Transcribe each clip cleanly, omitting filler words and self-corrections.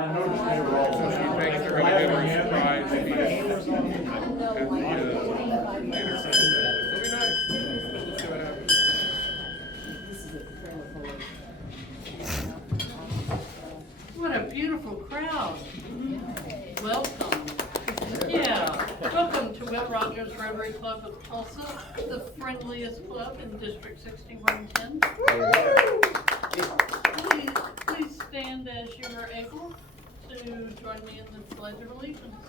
I noticed they were all. So she takes her elementary surprise speech at the dinner. It'll be nice. We'll see what happens. What a beautiful crowd. Welcome. Yeah, welcome to Will Rogers Rotary Club of Tulsa, the friendliest club in District 6110. Please stand as you are able to join me in the Pledge of Allegiance.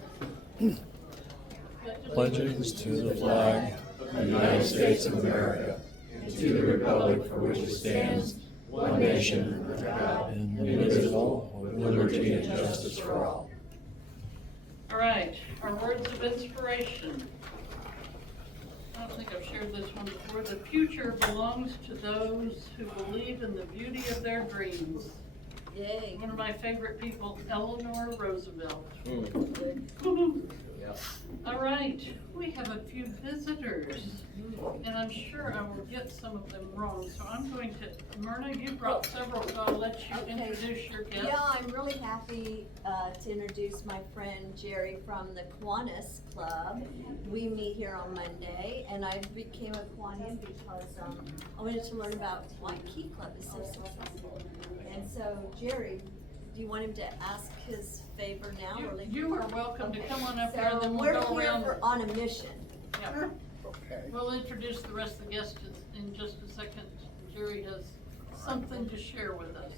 Pledge allegiance to the flag of the United States of America and to the republic for which it stands, one nation, under God, indivisible, with liberty and justice for all. All right, our words of inspiration. I don't think I've shared this one before. The future belongs to those who believe in the beauty of their dreams. Yay. One of my favorite people, Eleanor Roosevelt. Yep. All right, we have a few visitors, and I'm sure I will get some of them wrong. So I'm going to, Myrna, you brought several, so I'll let you introduce your guest. Yeah, I'm really happy to introduce my friend Jerry from the Kiwanis Club. We meet here on Monday, and I became a Kiwanian because I wanted to learn about why Key Club is so successful. And so, Jerry, do you want him to ask his favor now? Or You are welcome to come on up so here, and then we'll go we're around. here on a mission. Yeah. Okay. We'll introduce the rest of the guests in just a second. Jerry has something to share with us.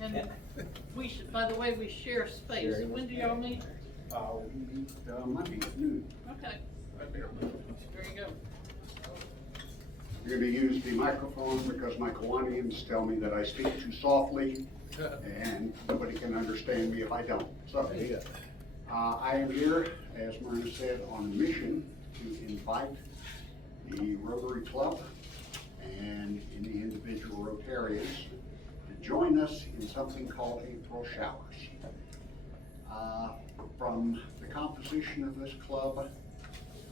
And we should, by the way, we share space. When do y'all meet? We meet Monday at noon. Okay. There you go. You're gonna use the microphone because my Kiwanians tell me that I speak too softly and nobody can understand me if I don't. So, I am here, as Myrna said, on a mission to invite the Rotary Club and any individual Rotarians to join us in something called April Showers. From the composition of this club,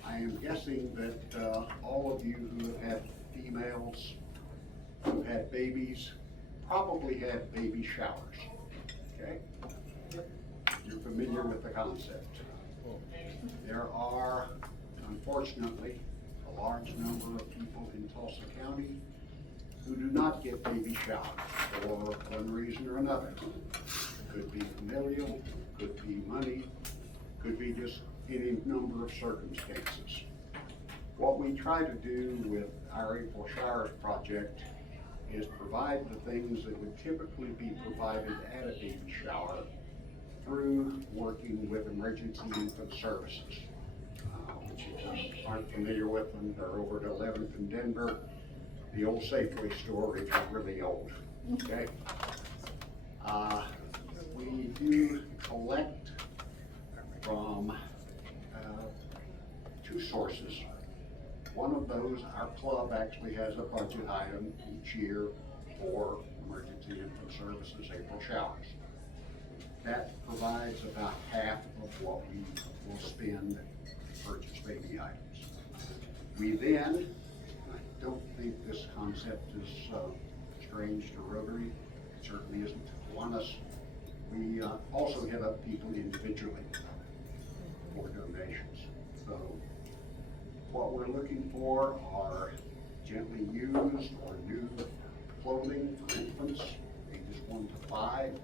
I am guessing that all of you who have had females who had babies probably had baby showers, okay? You're familiar with the concept. There are, unfortunately, a large number of people in Tulsa County who do not get baby showers for one reason or another. Could be familial, could be money, could be just any number of circumstances. What we try to do with our April Showers project is provide the things that would typically be provided at a baby shower through working with Emergency Infant Services. Which if you aren't familiar with them, they're over at 11th and Denver, the old Safeway store, which is really old, okay? We do collect from two sources. One of those, our club actually has a budget item each year for Emergency Infant Services April Showers. That provides about half of what we will spend to purchase baby items. We then, I don't think this concept is strange to Rotary, it certainly isn't to Kiwanis. We also hit up people individually for donations. So what we're looking for are gently used or new clothing for infants, ages 1 to 5.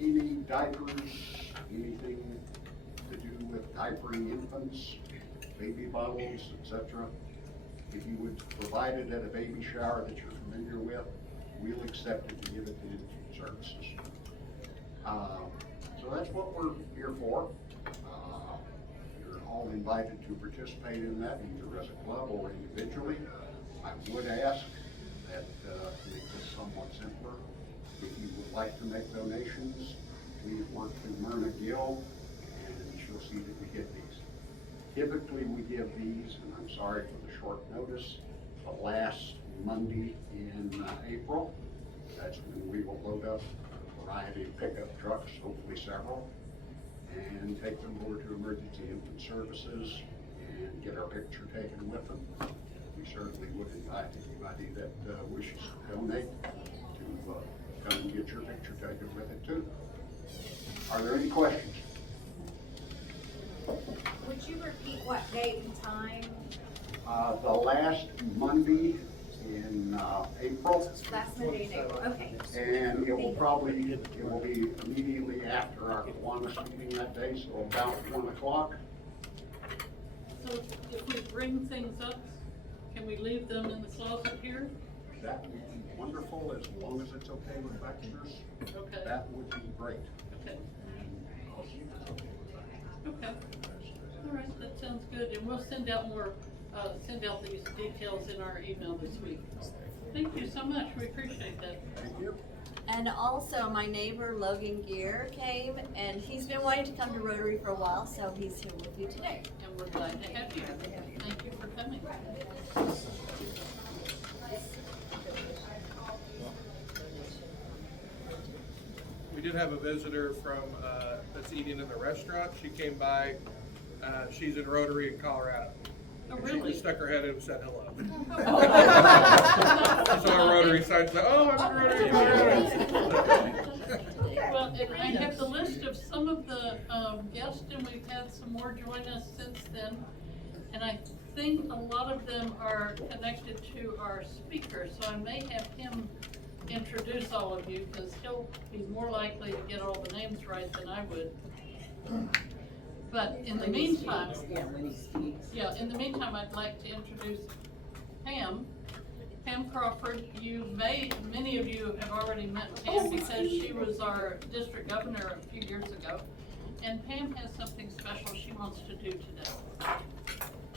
Any diapers, anything to do with diapering infants, baby bottles, etc. If you would provide it at a baby shower that you're familiar with, we'll accept it and give it to Infant Services. So that's what we're here for. You're all invited to participate in that, either as a club or individually. I would ask that to make this somewhat simpler. If you would like to make donations, please work through Myrna Gill, and she'll see that we get these. Typically, we give these, and I'm sorry for the short notice, the last Monday in April. That's when we will load up a variety of pickup trucks, hopefully several, and take them over to Emergency Infant Services and get our picture taken with them. We certainly would invite anybody that wishes to donate to come and get your picture taken. Are there any questions? Would you repeat what date and time? The last Monday in April, Last Monday in April, okay. and it will be immediately after our Kiwanis meeting that day, so about 1 o'clock. So if we bring things up, can we leave them in the closet here? That would be wonderful, as long as it's okay with Baxter's. Okay. That would be great. Okay. Okay. All right, that sounds good, and we'll send out send out these details in our email this week. Thank you so much, we appreciate that. Thank you. And also, my neighbor Logan Gear came, and he's been wanting to come to Rotary for a while, so he's here with you today. And we're glad to have you. Thank you for coming. We did have a visitor from, that's eating in the restaurant. She came by, she's in Rotary in Colorado. Oh, And She really? just stuck her head in and said hello. Oh. She saw a Rotary sign, she's like, oh, I'm in Rotary. Well, and I have the list of some of the guests, and we've had some more join us since then. And I think a lot of them are connected to our speaker, so I may have him introduce all of you, because he'll be more likely to get all the names right than I would. But in the meantime, in the meantime, I'd like to introduce Pam. Pam Crawford. Many of you have already met Pam because she was our district governor a few years ago. And Pam has something special she wants to do today.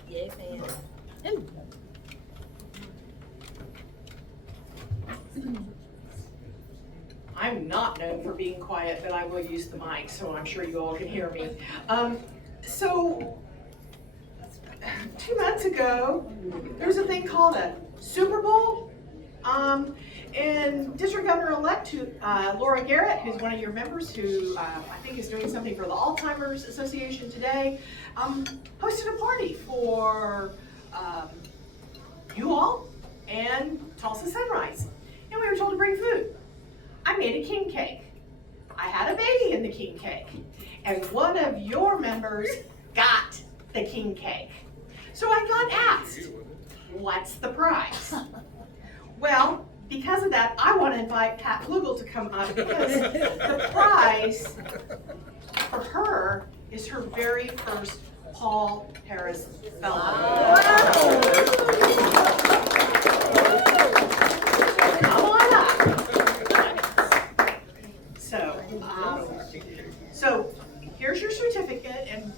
Yay, Pam. I'm not known for being quiet, but I will use the mic, so I'm sure you all can hear me. So, 2 months ago, there was a thing called a Super Bowl. And District Governor-elect Laura Garrett, who's one of your members, who I think is doing something for the Alzheimer's Association today, hosted a party for you all and Tulsa Sunrise. And we were told to bring food. I made a king cake. I had a baby in the king cake. And one of your members got the king cake. So I got asked, what's the prize? Well, because of that, I want to invite Pat Flugel to come up, because the prize for her is her very first Paul Harris Fellow. Come on up. So here's your certificate, and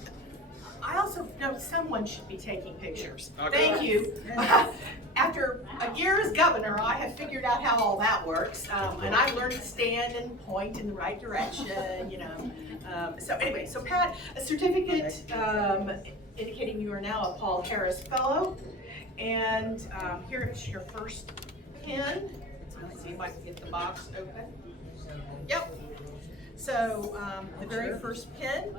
I also know someone should be taking pictures. Okay. Thank you. After a year as governor, I have figured out how all that works, and I've learned to stand and point in the right direction, you know. So anyway, so Pat, a certificate indicating you are now a Paul Harris Fellow, and here is your first pin. Let's see if I can get the box open. Yep. So the very first pin,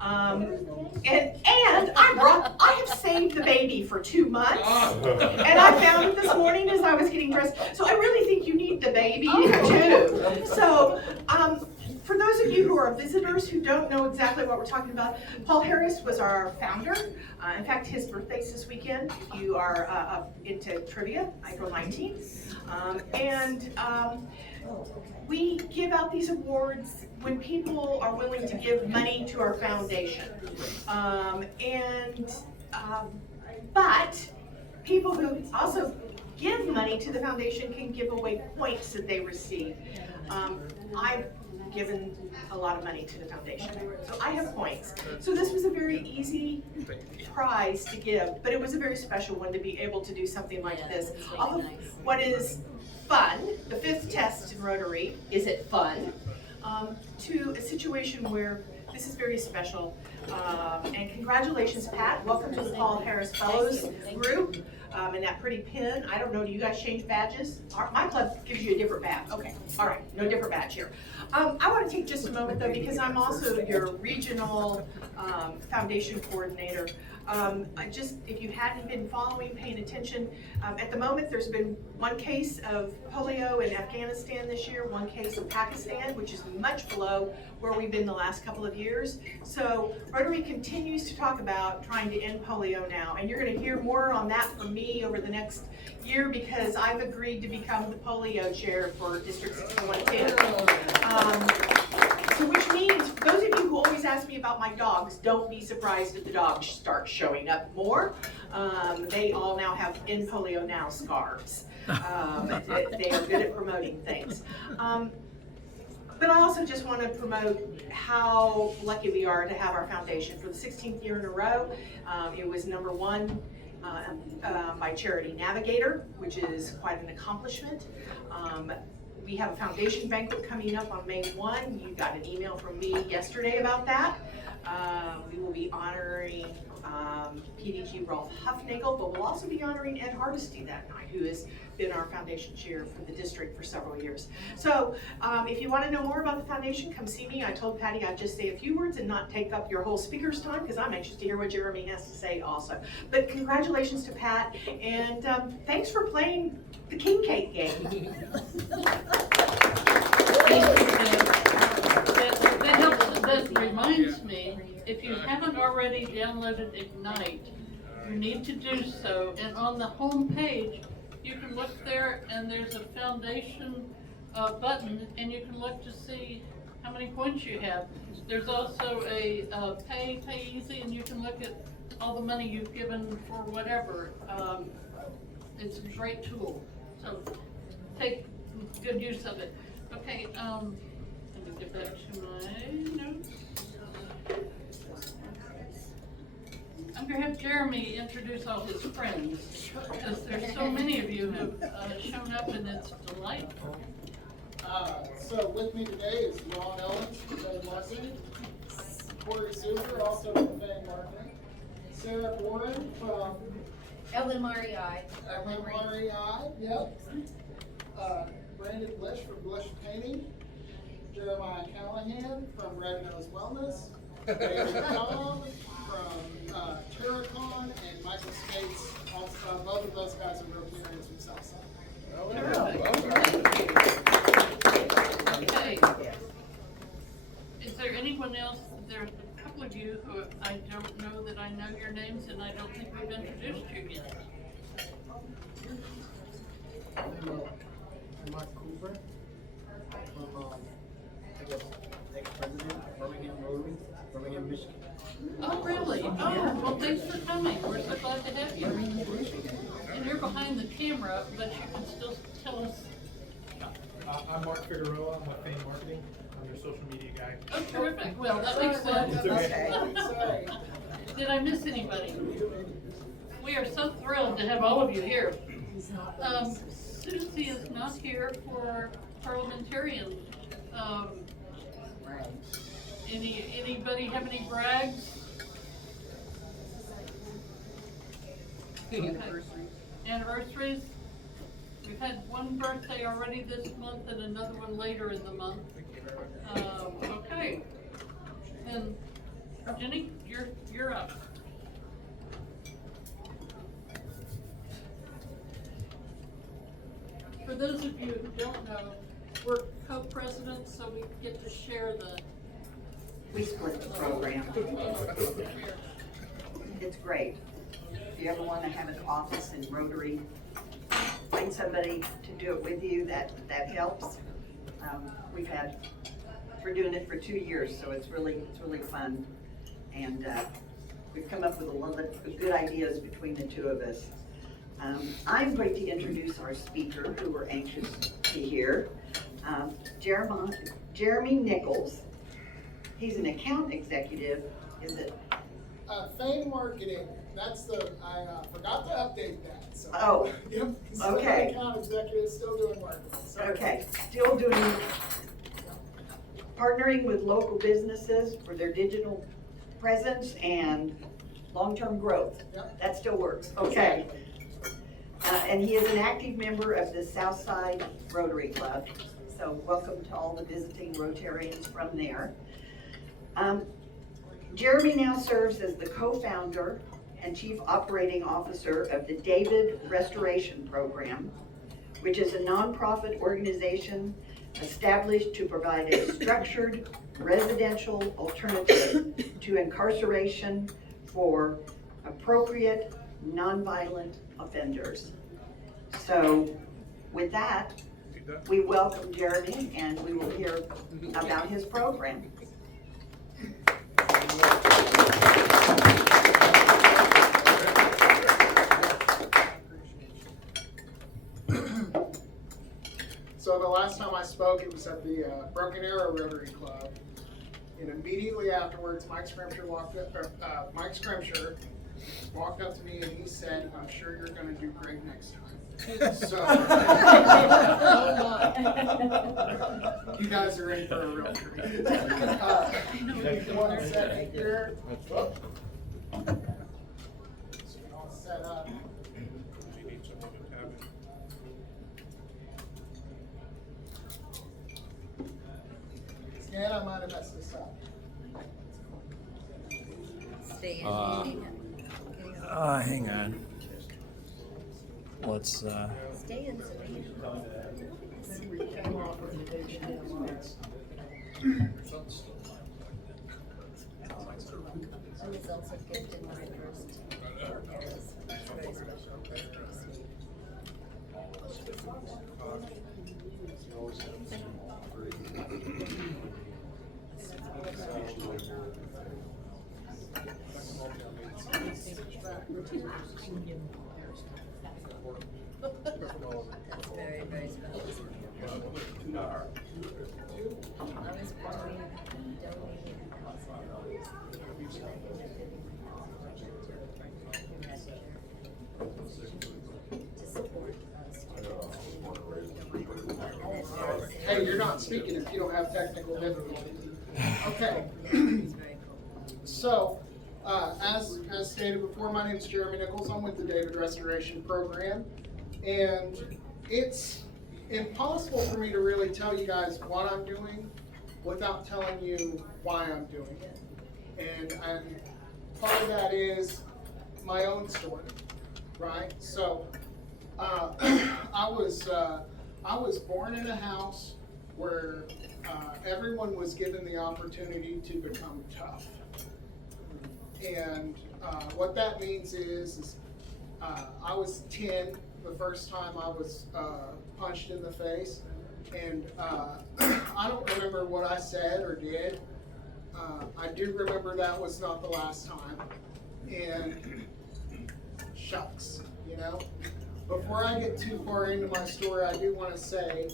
and I have saved the baby for 2 months, and I found it this morning as I was getting dressed. So I really think you need the baby too. So for those of you who are visitors who don't know exactly what we're talking about, Paul Harris was our founder. In fact, his birthday's this weekend. If you are into trivia, April 19th, we give out these awards when people are willing to give money to our foundation. But people who also give money to the foundation can give away points that they receive. I've given a lot of money to the foundation, so I have points. So this was a very easy prize to give, but it was a very special one to be able to do something like this. That's really Off of nice. what is fun, the 5th test in Rotary, is it fun? To a situation where this is very special. And congratulations, Pat. Welcome to the Paul Harris Fellows group. and that pretty pin. I don't know, do you guys change badges? My club gives you a different badge. Okay, all right, no different badge here. I want to take just a moment though, because I'm also your regional foundation coordinator. If you hadn't been following, paying attention, at the moment there's been one case of polio in Afghanistan this year, one case in Pakistan, which is much below where we've been the last couple of years. So Rotary continues to talk about trying to end polio now, and you're going to hear more on that from me over the next year, because I've agreed to become the polio chair for District 6110. So which means, those of you who always ask me about my dogs, don't be surprised if the dogs start showing up more. They all now have End Polio Now scarves. They are good at promoting things. But I also just want to promote how lucky we are to have our foundation. For the 16th year in a row, it was #1 by Charity Navigator, which is quite an accomplishment. We have a foundation banquet coming up on May 1. You got an email from me yesterday about that. We will be honoring PDG Rolf Huffnagel, but we'll also be honoring Ed Hardesty that night, who has been our foundation chair for the district for several years. So if you want to know more about the foundation, come see me. I told Patty I'd just say a few words and not take up your whole speaker's time, because I'm anxious to hear what Jeremy has to say also. But congratulations to Pat, and thanks for playing the King Cake game. That reminds me, if you haven't already downloaded Ignite, you need to do so. And on the home page, you can look there, and there's a foundation button, and you can look to see how many points you have. There's also a pay easy, and you can look at all the money you've given for whatever. It's a great tool, so take good use of it. Okay, let me get back to my notes. I'm gonna have Jeremy introduce all his friends, because there's so many of you who've shown up, and it's delightful. So with me today is Ron Ellens from Fame Marketing, Corey Zuber, also from Fame Marketing, Sarah Boren from LMREI. LMREI, yep. Brandon Blish from Blish Painting, Jeremiah Callahan from Red Nose Wellness, David Cobb from Terracon, and Michael Skates, both of those guys are Rotarians from Southside. Okay. Is there anyone else? There's a couple of you who I don't know that I know your names, and I don't think we've introduced you yet. Mark Cooper from, I guess, ex-president of Birmingham Rotary, Birmingham, Michigan. Oh, really? Oh, well, thanks for coming. We're so glad to have you. And you're behind the camera, but you can still tell us. I'm Mark Figueroa. I'm with Fame Marketing. I'm your social media guy. Oh, terrific. Well, that makes sense. Okay. Sorry. Did I miss anybody? We are so thrilled to have all of you here. Susie is not here for parliamentarian. Anybody have any brags? Anniversaries? We've had one birthday already this month and another one later in the month. Okay. And Jenny, you're up. For those of you who don't know, we're co-presidents, so we get to share We split the program. It's great. If you ever want to have an office in Rotary, find somebody to do it with you, that helps. We're doing it for 2 years, so it's really fun. And we've come up with a lot of good ideas between the two of us. I'm going to introduce our speaker, who we're anxious to hear, Jeremy Nichols. He's an account executive. Is it? Fame Marketing. That's I forgot to update that. So. Oh. Yep. Okay. Account executive, still doing marketing. Sorry. Okay. Still doing, partnering with local businesses for their digital presence and long-term growth. Yep. That still works. Okay. And he is an active member of the Southside Rotary Club. So welcome to all the visiting Rotarians from there. Jeremy now serves as the co-founder and chief operating officer of the David Restoration Program, which is a nonprofit organization established to provide a structured residential alternative to incarceration for appropriate nonviolent offenders. So with that, we welcome Jeremy and we will hear about his program. So the last time I spoke, it was at the Broken Arrow Rotary Club. And immediately afterwards, Mike Scrimshire walked up to me and he said, "I'm sure you're gonna do great next time." So, you guys are in for a real treat. One second here. So all set up. And I might have messed this up. Stay in meeting. Hang on. Let's, Stay in the meeting. The results of gift in my first. Very special. That's very, very special. I was donating to support students. Hey, you're not speaking if you don't have technical difficulty. Okay. So, as stated before, my name is Jeremy Nichols. I'm with the David Restoration Program. And it's impossible for me to really tell you guys what I'm doing without telling you why I'm doing it. And part of that is my own story, right? So, I was born in a house where everyone was given the opportunity to become tough. And what that means is I was 10 the first time I was punched in the face. And I don't remember what I said or did. I do remember that was not the last time. And shucks, you know? Before I get too far into my story, I do want to say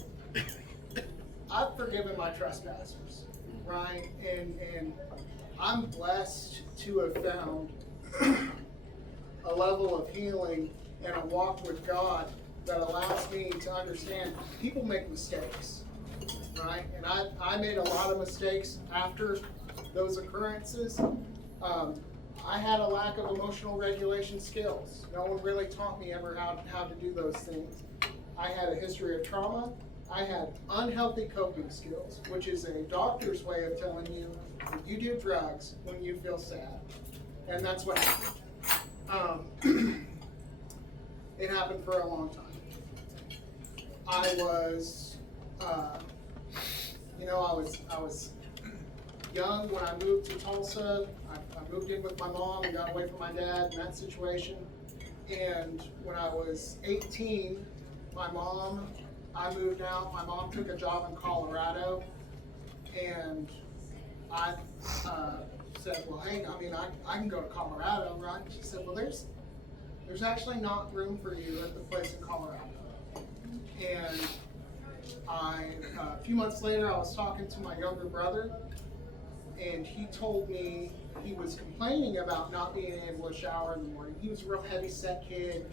I've forgiven my trespassers, right? And I'm blessed to have found a level of healing and a walk with God that allows me to understand people make mistakes, right? And I made a lot of mistakes after those occurrences. I had a lack of emotional regulation skills. No one really taught me ever how to do those things. I had a history of trauma. I had unhealthy coping skills, which is a doctor's way of telling you that you do drugs when you feel sad. And that's what happened. It happened for a long time. I was, I was young when I moved to Tulsa. I moved in with my mom and got away from my dad in that situation. And when I was 18, I moved out. My mom took a job in Colorado. And I said, well, hey, I can go to Colorado, right? She said, well, there's actually not room for you at the place in Colorado. And a few months later, I was talking to my younger brother, and he told me he was complaining about not being able to shower in the morning. He was a real heavy-set kid.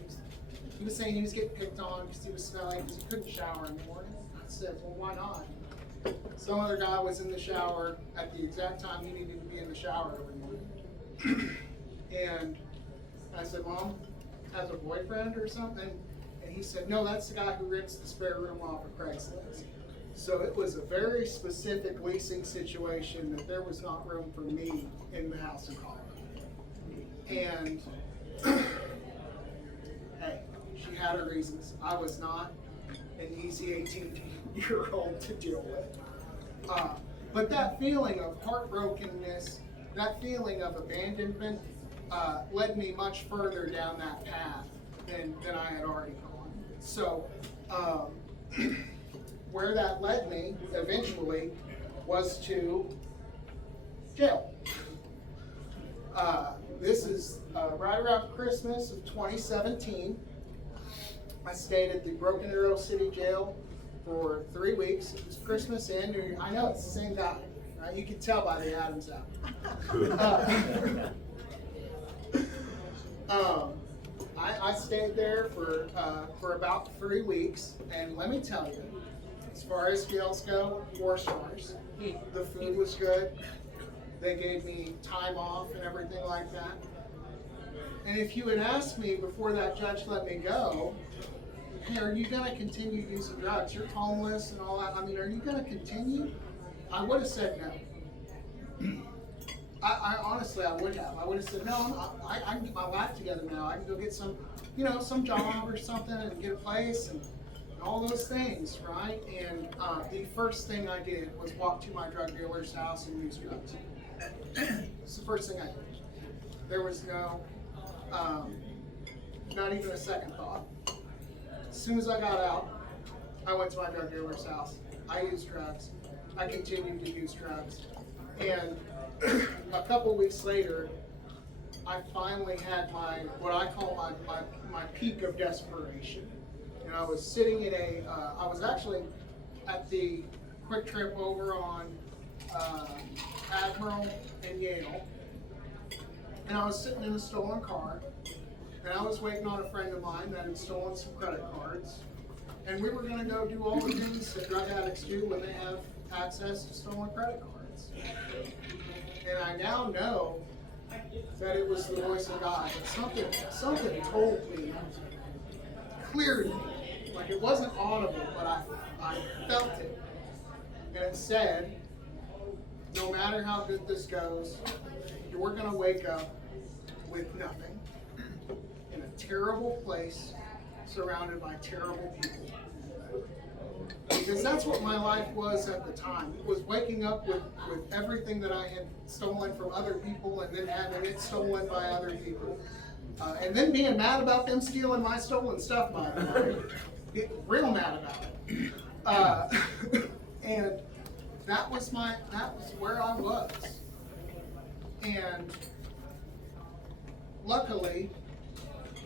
He was saying he was getting picked on because he was smelly because he couldn't shower in the morning. I said, well, why not? Some other guy was in the shower at the exact time he needed to be in the shower every morning. And I said, Mom has a boyfriend or something? And he said, no, that's the guy who rents the spare room off of Craigslist. So it was a very specific leasing situation that there was not room for me in the house in Colorado. And hey, she had her reasons. I was not an easy 18-year-old to deal with. But that feeling of heartbrokenness, that feeling of abandonment, led me much further down that path than I had already gone. So, where that led me eventually was to jail. This is right around Christmas of 2017. I stayed at the Broken Arrow City Jail for 3 weeks. It was Christmas and New Year. I know it's the same guy. Right? You can tell by the Adams apple. I stayed there for about 3 weeks, and let me tell you, as far as jails go, 4 stars. The food was good. They gave me time off and everything like that. And if you had asked me before that judge let me go, hey, are you going to continue using drugs? You're homeless and all that. I mean, are you going to continue? I would have said no. I honestly, I would have. I would have said, no, I can get my life together now. I can go get some, some job or something and get a place and all those things, right? And the first thing I did was walk to my drug dealer's house and use drugs. It's the first thing I did. There was no, not even a second thought. As soon as I got out, I went to my drug dealer's house. I used drugs. I continued to use drugs. And a couple weeks later, I finally had what I call my peak of desperation. And I was sitting in I was actually at the Quick Trip over on Admiral and Yale. And I was sitting in a stolen car. And I was waiting on a friend of mine that had stolen some credit cards. And we were going to go do all the things that drug addicts do when they have access to stolen credit cards. And I now know that it was the voice of God. Something told me clearly, like it wasn't audible, but I felt it. And it said, no matter how good this goes, you're going to wake up with nothing in a terrible place surrounded by terrible people. Because that's what my life was at the time. It was waking up with everything that I had stolen from other people and then having it stolen by other people. And then being mad about them stealing my stolen stuff, by the way. Real mad about it. And that was where I was. And luckily,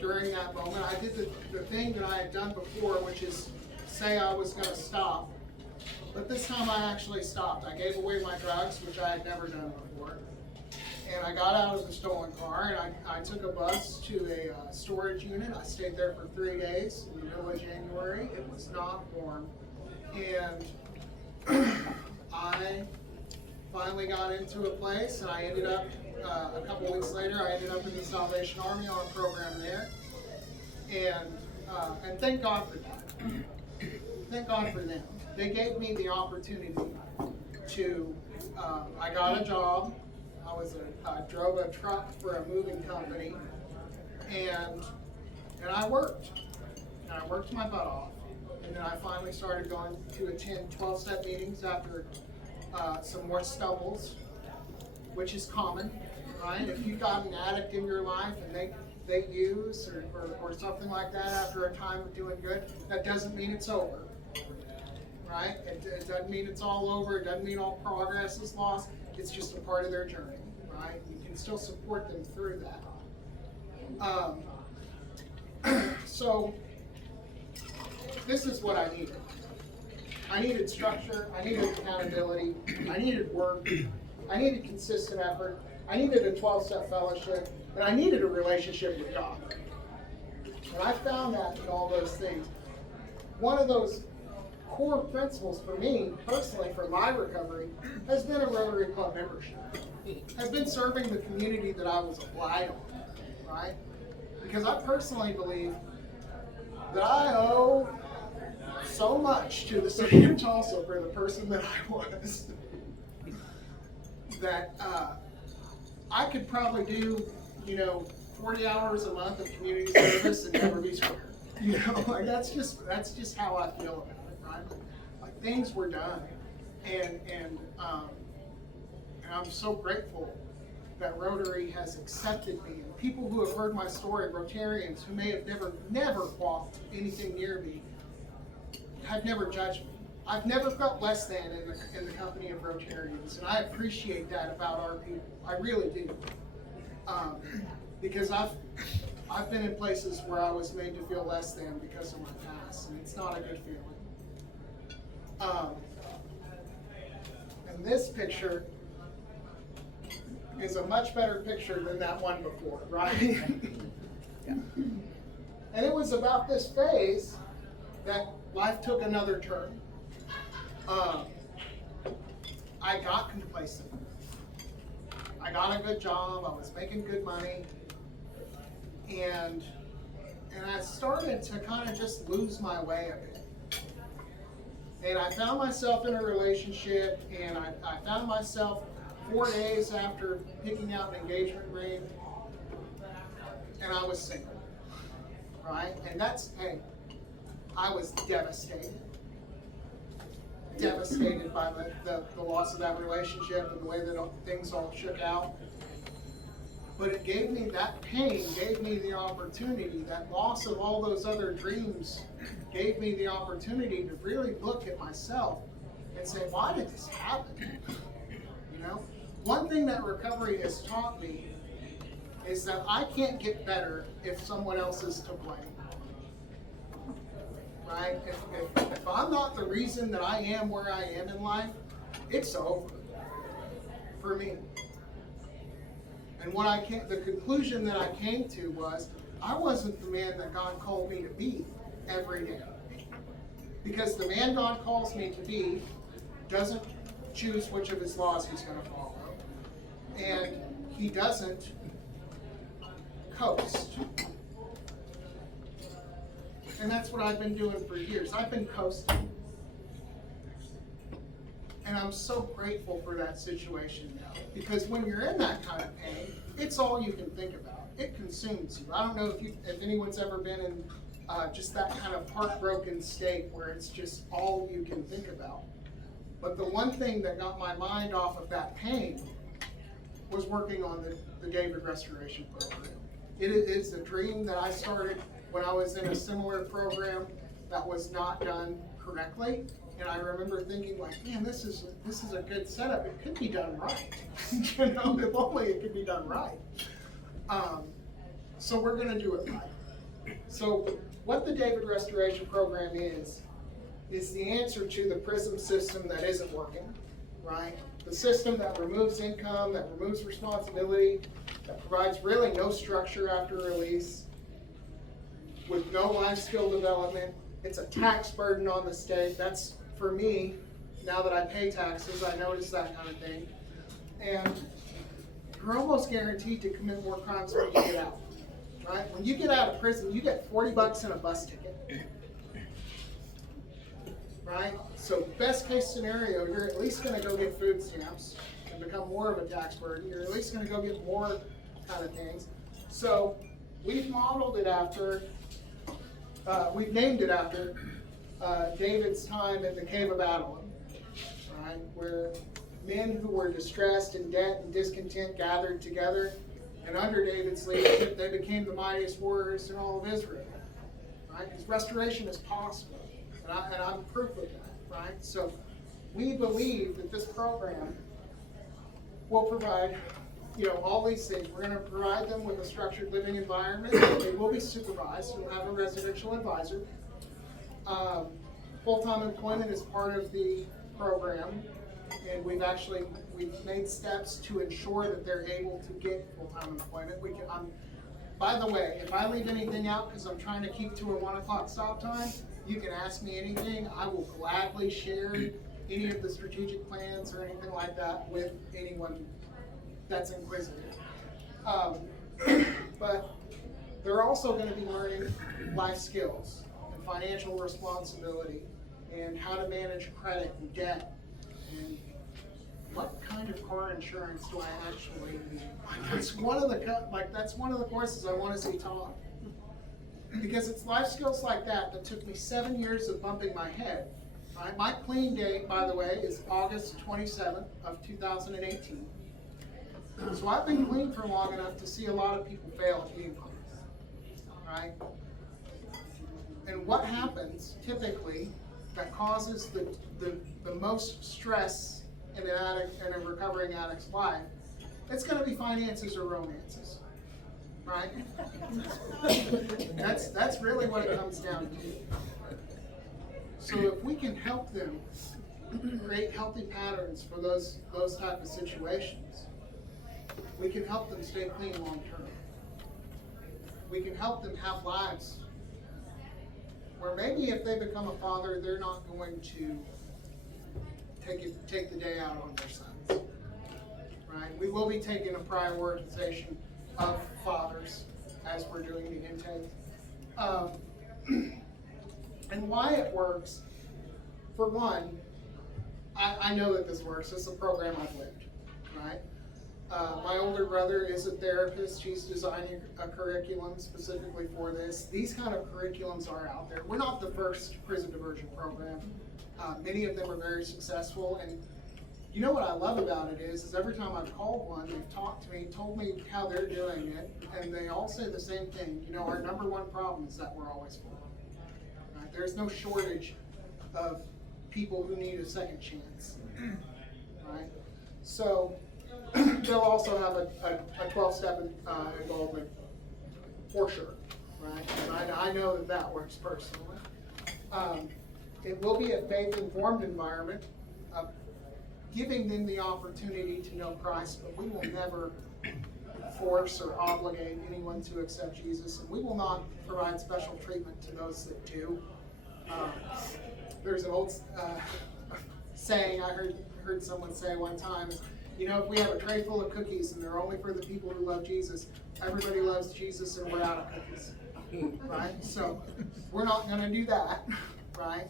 during that moment, I did the thing that I had done before, which is say I was going to stop. But this time I actually stopped. I gave away my drugs, which I had never done before. And I got out of the stolen car, and I took a bus to a storage unit. I stayed there for 3 days in the middle of January. It was not warm. And I finally got into a place, and I ended up, a couple weeks later, I ended up in the Salvation Army on a program there. And thank God for that. Thank God for them. They gave me the opportunity to, I got a job. I drove a truck for a moving company, and I worked. And I worked my butt off. And then I finally started going to attend 12-step meetings after some more stumbles, which is common, right? If you've got an addict in your life and they use or something like that after a time of doing good, that doesn't mean it's over, right? It doesn't mean it's all over. It doesn't mean all progress is lost. It's just a part of their journey, right? You can still support them through that. So this is what I needed. I needed structure. I needed accountability. I needed work. I needed consistent effort. I needed a 12-step fellowship. And I needed a relationship with God. And I found that in all those things. One of those core principles for me, personally, for my recovery, has been a Rotary Club membership. Has been serving the community that I was applied on, right? Because I personally believe that I owe so much to the city of Tulsa for the person that I was, that I could probably do, 40 hours a month of community service and never be square. Like that's just how I feel about it, right? Like things were done, and I'm so grateful that Rotary has accepted me, and people who have heard my story, Rotarians who may have never walked anything near me, have never judged me. I've never felt less than in the company of Rotarians, and I appreciate that about our people. I really do. Because I've been in places where I was made to feel less than because of my past, and it's not a good feeling. And this picture is a much better picture than that one before, right? Yeah. And it was about this phase that life took another turn. I got complacent. I got a good job, I was making good money, and I started to kind of just lose my way a bit. And I found myself in a relationship, and I found myself 4 days after picking out an engagement ring, and I was single, right? And hey, I was devastated by the loss of that relationship and the way that things all shook out. But it gave me, that pain gave me the opportunity, that loss of all those other dreams gave me the opportunity to really look at myself and say, why did this happen? One thing that recovery has taught me is that I can't get better if someone else is to blame. Right? If I'm not the reason that I am where I am in life, it's over for me. And the conclusion that I came to was, I wasn't the man that God called me to be every day. Because the man God calls me to be doesn't choose which of his laws he's going to follow. And he doesn't coast. And that's what I've been doing for years. I've been coasting. And I'm so grateful for that situation now. Because when you're in that kind of pain, it's all you can think about. It consumes you. I don't know if anyone's ever been in just that kind of heartbroken state where it's just all you can think about. But the one thing that got my mind off of that pain was working on the David Restoration Program. It is a dream that I started when I was in a similar program that was not done correctly. And I remember thinking like, man, this is a good setup. It could be done right. If only it could be done right. So we're gonna do it right. So what the David Restoration Program is the answer to the PRISM system that isn't working, right? The system that removes income, that removes responsibility, that provides really no structure after release, with no life skill development. It's a tax burden on the state. That's, for me, now that I pay taxes, I notice that kind of thing. And you're almost guaranteed to commit more crimes when you get out, right? When you get out of prison, you get $40 in a bus ticket, right? So best case scenario, you're at least gonna go get food stamps and become more of a tax burden. You're at least gonna go get more kind of things. So we've modeled it after, we've named it after David's time in the Cave of Adullam, right? Where men who were distressed, in debt, and discontent gathered together, and under David's leadership, they became the mightiest warriors in all of Israel, right? Because restoration is possible, and I'm proof of that, right? So we believe that this program will provide, all these things. We're going to provide them with a structured living environment. They will be supervised. We'll have a residential advisor. Full-time employment is part of the program, and we've made steps to ensure that they're able to get full-time employment. By the way, if I leave anything out because I'm trying to keep to a 1 o'clock stop time, you can ask me anything. I will gladly share any of the strategic plans or anything like that with anyone that's inquisitive. But they're also going to be learning life skills. financial responsibility and how to manage credit and debt and what kind of car insurance do I actually need? That's one of the courses I want to see taught. Because it's life skills like that took me 7 years of bumping my head. Right? My clean date, by the way, is August 27th of 2018. So I've been clean for long enough to see a lot of people fail at being clean. Right? And what happens typically that causes the most stress in a recovering addict's life, it's going to be finances or romances. Right? That's really what it comes down to. So if we can help them create healthy patterns for those type of situations, we can help them stay clean long term. We can help them have lives where maybe if they become a father, they're not going to take the day out on their sons. Right? We will be taking a prioritization of fathers as we're doing the intake. And why it works, for one, I know that this works. It's a program I've lived, right? My older brother is a therapist. He's designing a curriculum specifically for this. These kind of curriculums are out there. We're not the first prison diversion program. Many of them are very successful, and you know what I love about it is every time I've called one, they've talked to me, told me how they're doing it, and they all say the same thing. You know, our number one problem is that we're always full. Right? There's no shortage of people who need a second chance. Right? So they'll also have a 12-step involvement for sure. Right? And I know that works personally. It will be a faith-informed environment, giving them the opportunity to know Christ, but we will never force or obligate anyone to accept Jesus, and we will not provide special treatment to those that do. There's an old saying I heard someone say one time, you know, if we have a tray full of cookies and they're only for the people who love Jesus, everybody loves Jesus and we're out of cookies, right? So we're not going to do that, right?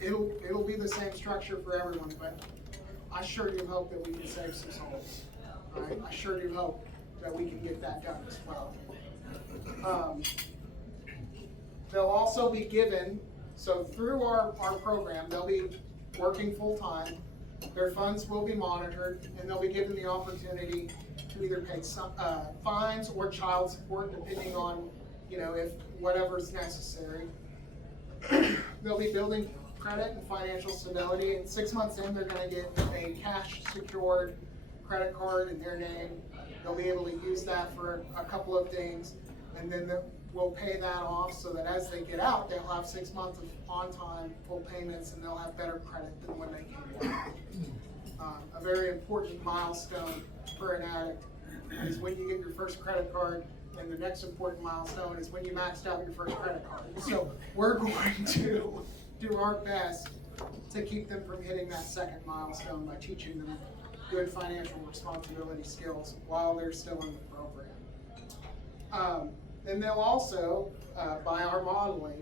It'll be the same structure for everyone, but I sure do hope that we can save some souls. Right? I sure do hope that we can get that done as well. They'll also be given, so through our program, they'll be working full-time. Their funds will be monitored, and they'll be given the opportunity to either pay some, fines or child support, depending on, you know, if whatever's necessary. They'll be building credit and financial stability, and 6 months in, they're going to get a cash-secured credit card in their name. They'll be able to use that for a couple of things, and then we'll pay that off so that as they get out, they'll have 6 months of on-time full payments, and they'll have better credit than when they came in. A very important milestone for an addict is when you get your first credit card, and the next important milestone is when you maxed out your first credit card. So we're going to do our best to keep them from hitting that second milestone by teaching them good financial responsibility skills while they're still in the program. And they'll also, by our modeling,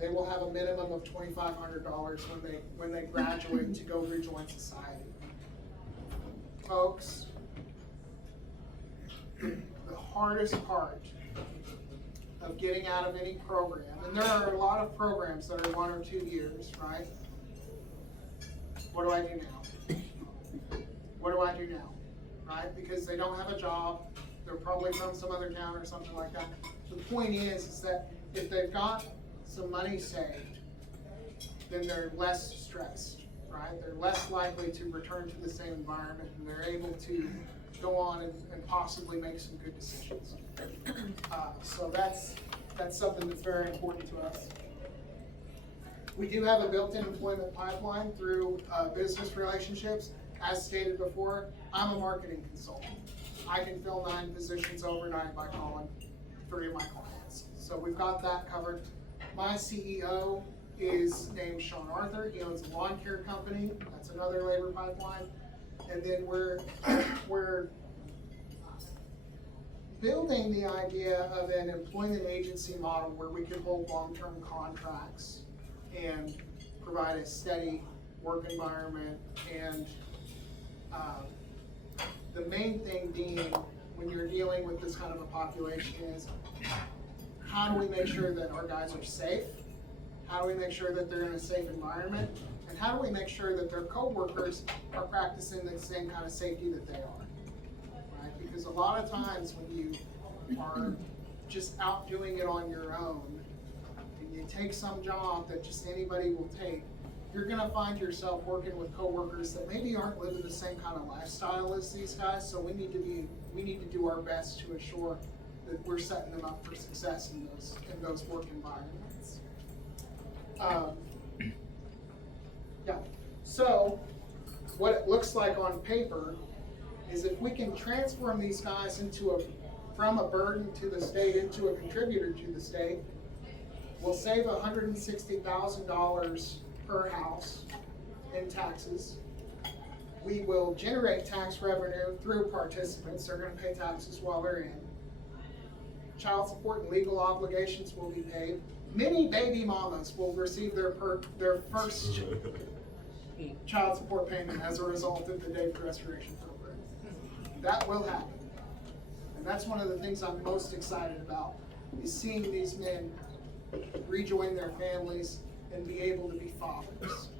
they will have a minimum of $2,500 when they graduate to go rejoin society. Folks, the hardest part of getting out of any program, and there are a lot of programs that are 1 or 2 years, right? What do I do now? What do I do now? Right? Because they don't have a job, they're probably from some other town or something like that. The point is that if they've got some money saved, then they're less stressed, right? They're less likely to return to the same environment, and they're able to go on and possibly make some good decisions. So that's something that's very important to us. We do have a built-in employment pipeline through business relationships. As stated before, I'm a marketing consultant. I can fill 9 positions overnight by calling 3 of my clients. So we've got that covered. My CEO is named Sean Arthur. He owns a lawn care company. That's another labor pipeline. And then we're building the idea of an employment agency model where we can hold long-term contracts and provide a steady work environment. And the main thing being, when you're dealing with this kind of a population, is how do we make sure that our guys are safe? How do we make sure that they're in a safe environment? And how do we make sure that their coworkers are practicing the same kind of safety that they are? Right? Because a lot of times when you are just out doing it on your own, and you take some job that just anybody will take, you're gonna find yourself working with coworkers that maybe aren't living the same kind of lifestyle as these guys. So we need to do our best to ensure that we're setting them up for success in those work environments. Yeah. So what it looks like on paper is, if we can transform these guys from a burden to the state into a contributor to the state, we'll save $160,000 per house in taxes. We will generate tax revenue through participants. They're going to pay taxes while they're in. Child support and legal obligations will be paid. Many baby mamas will receive their first child support payment as a result of the Day for Restoration program. That will happen. And that's one of the things I'm most excited about, is seeing these men rejoin their families and be able to be fathers.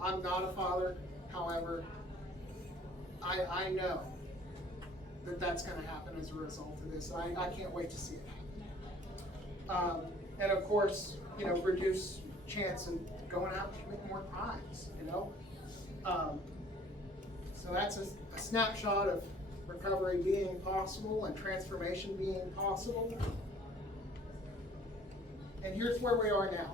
I'm not a father, however, I know that that's going to happen as a result of this. I can't wait to see it happen. And of course, reduce chance of going out and committing more crimes, So that's a snapshot of recovery being possible and transformation being possible. And here's where we are now.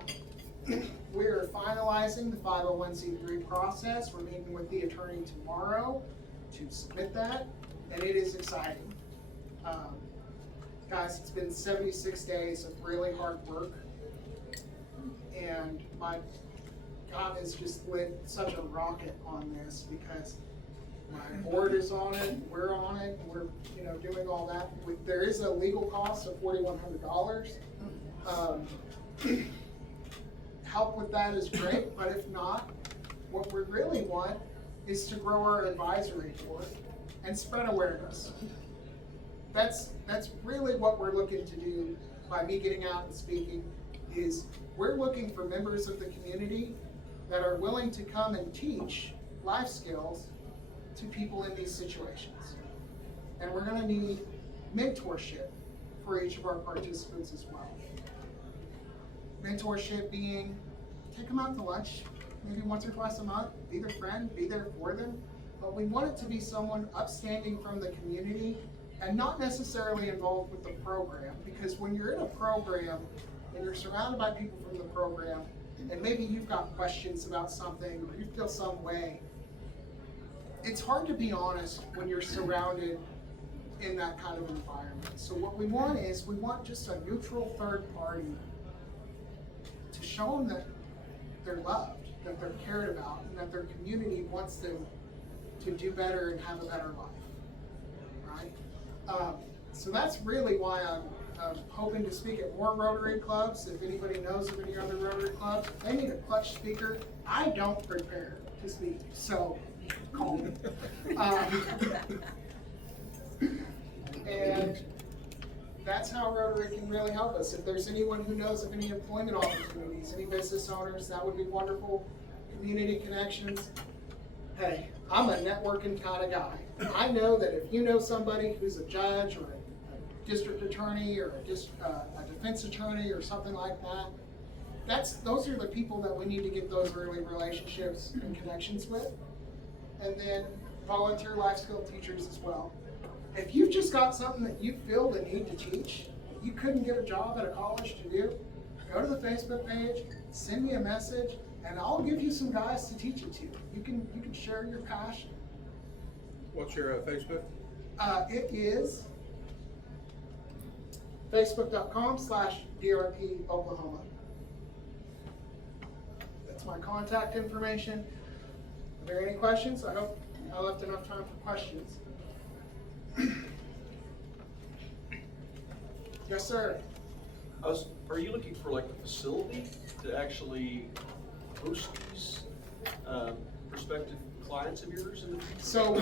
We are finalizing the 501c3 process. We're meeting with the attorney tomorrow to submit that, and it is exciting. Guys, it's been 76 days of really hard work, and my God has just lit such a rocket on this, because my board is on it, we're on it, we're doing all that. There is a legal cost of $4,100. Help with that is great, but if not, what we really want is to grow our advisory board and spread awareness. That's really what we're looking to do by me getting out and speaking, is we're looking for members of the community that are willing to come and teach life skills to people in these situations. And we're gonna need mentorship for each of our participants as well. Mentorship being, take them out to lunch, maybe once or twice a month, be their friend, be there for them. But we want it to be someone upstanding from the community and not necessarily involved with the program, because when you're in a program and you're surrounded by people from the program, and maybe you've got questions about something or you feel some way, it's hard to be honest when you're surrounded in that kind of environment. So what we want is, we want just a neutral third party to show them that they're loved, that they're cared about, and that their community wants them to do better and have a better life, right? So that's really why I'm hoping to speak at more Rotary clubs. If anybody knows of any other Rotary clubs, they need a clutch speaker. I don't prepare to speak, so call me. And that's how Rotary can really help us. If there's anyone who knows of any employment opportunities, any business owners, that would be wonderful. Community connections. Hey, I'm a networking kind of guy. I know that if you know somebody who's a judge or a district attorney or a defense attorney or something like that, those are the people that we need to get those early relationships and connections with. And then volunteer life skill teachers as well. If you've just got something that you feel the need to teach, you couldn't get a job at a college to do, go to the Facebook page, send me a message, and I'll give you some guys to teach it to. You can share your passion. What's your Facebook? It is facebook.com/DRP Oklahoma. That's my contact information. Are there any questions? I hope I left enough time for questions. Yes, sir. Are you looking for like a facility to actually host these prospective clients of yours in the future? So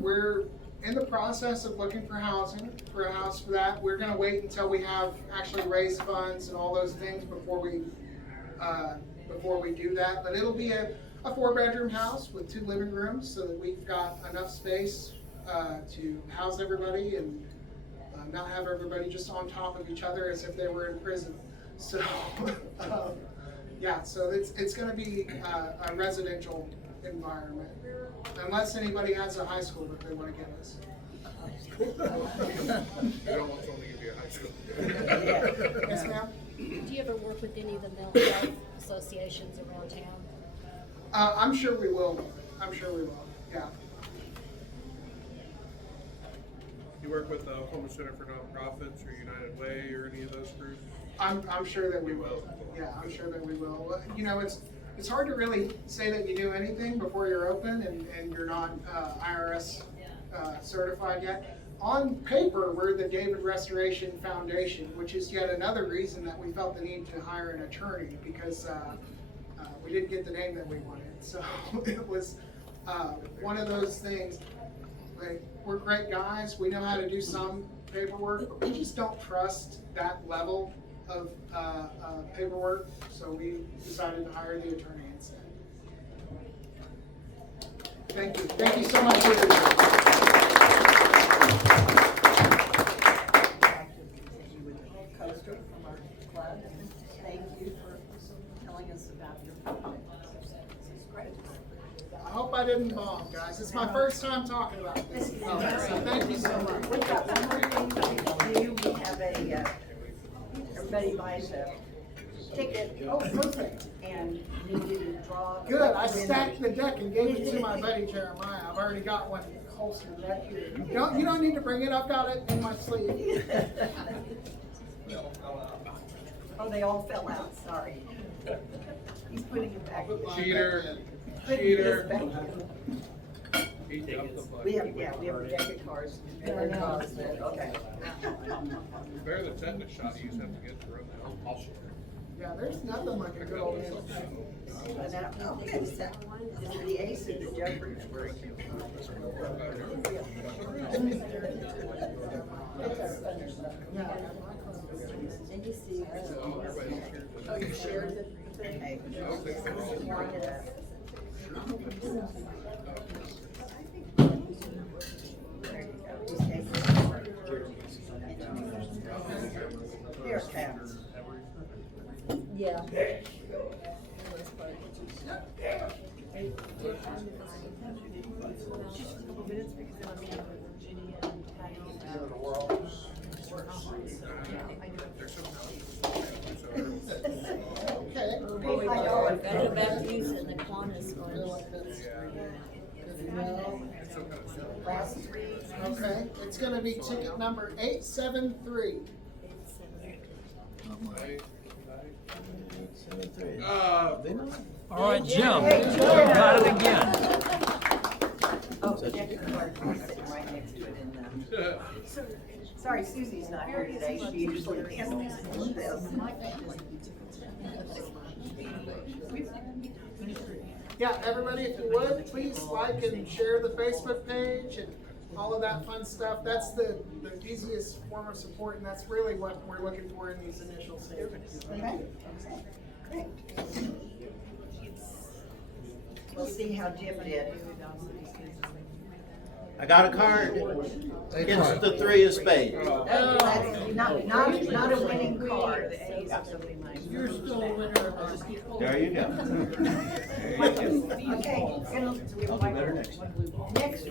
we're in the process of looking for housing, for a house for that. We're gonna wait until we have actually raised funds and all those things before we do that. But it'll be a 4-bedroom house with 2 living rooms so that we've got enough space to house everybody and not have everybody just on top of each other as if they were in prison. So, yeah, so it's gonna be a residential environment, unless anybody has a high school that they wanna give us. We don't want someone to give you a high school. Yes, ma'am? Do you ever work with any of the mental health associations around town? I'm sure we will, yeah. You work with the Oklahoma Center for Nonprofits or United Way or any of those groups? I'm sure that we will. Yeah, I'm sure that we will. You know, it's hard to really say that you do anything before you're open and you're not IRS certified yet. On paper, we're the David Restoration Foundation, which is yet another reason that we felt the need to hire an attorney, because we didn't get the name that we wanted. So it was one of those things. Like, we're great guys. We know how to do some paperwork, but we just don't trust that level of paperwork. So we decided to hire the attorney instead. Thank you. Thank you so much for your time. Coaster from our club, and thank you for telling us about your project. This is great. I hope I didn't bomb, guys. It's my first time talking about this. So thank you so much. We've got one more thing that we can do. We have everybody buys a ticket. Oh, perfect. And you do draw. Good. I stacked the deck and gave it to my buddy Jeremiah. I've already got one holstered back here. You don't need to bring it. I've got it in my sleeve. Oh, they all fell out, sorry. He's putting it back. Cheater. Cheater. He jumped the button. We have a deck of cards. Okay. Better than tetanus shot, you just have to get the road now. I'll share. Yeah, there's nothing like a good old man. Is it the ace or the jeopardy? Did you see? Oh, you shared the thing? Hey. Here, Caps. Yeah. Okay. Go back to using the Qantas one. Last three. Okay, it's gonna be ticket number 873. All right, Jim, got it again. Oh, the deck of cards is sitting right next to it in the. Sorry, Susie's not here today. She usually handles this. Yeah, everybody, if you would, please like and share the Facebook page and all of that fun stuff. That's the easiest form of support, and that's really what we're looking for in these initial stages. Thank you. Great. We'll see how Jim did. I got a card. It's the 3 of spades. Oh, that's not a winning card. You're still a winner. There you go. Okay, next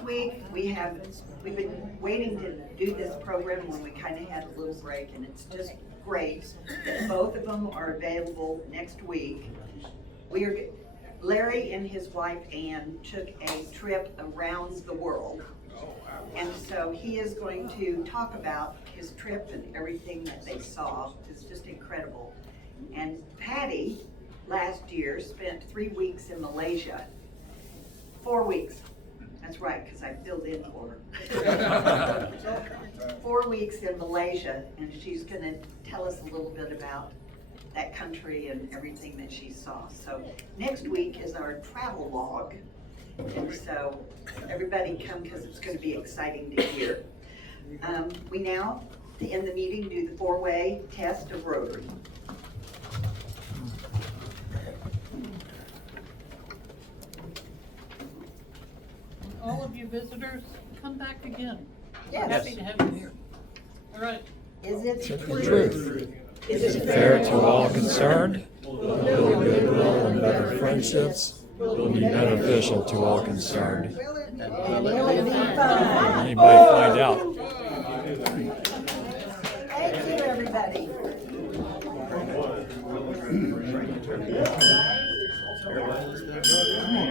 week, we've been waiting to do this program when we kind of had a little break, and it's just great that both of them are available next week. Larry and his wife Ann took a trip around the world. And so he is going to talk about his trip and everything that they saw. It's just incredible. And Patty, last year, spent 3 weeks in Malaysia. 4 weeks. That's right, because I filled in for her. 4 weeks in Malaysia, and she's gonna tell us a little bit about that country and everything that she saw. So next week is our travel log, and so everybody come because it's gonna be exciting to hear. We now, to end the meeting, do the 4-way test of Rotary. All of you visitors, come back again. Yes. Happy to have you here. All right. Is it The true? truth. Is it fair to all concerned? Will build goodwill and better friendships? Will be beneficial to all concerned. And will it be fun? You may find out. Thank you, everybody. Everybody's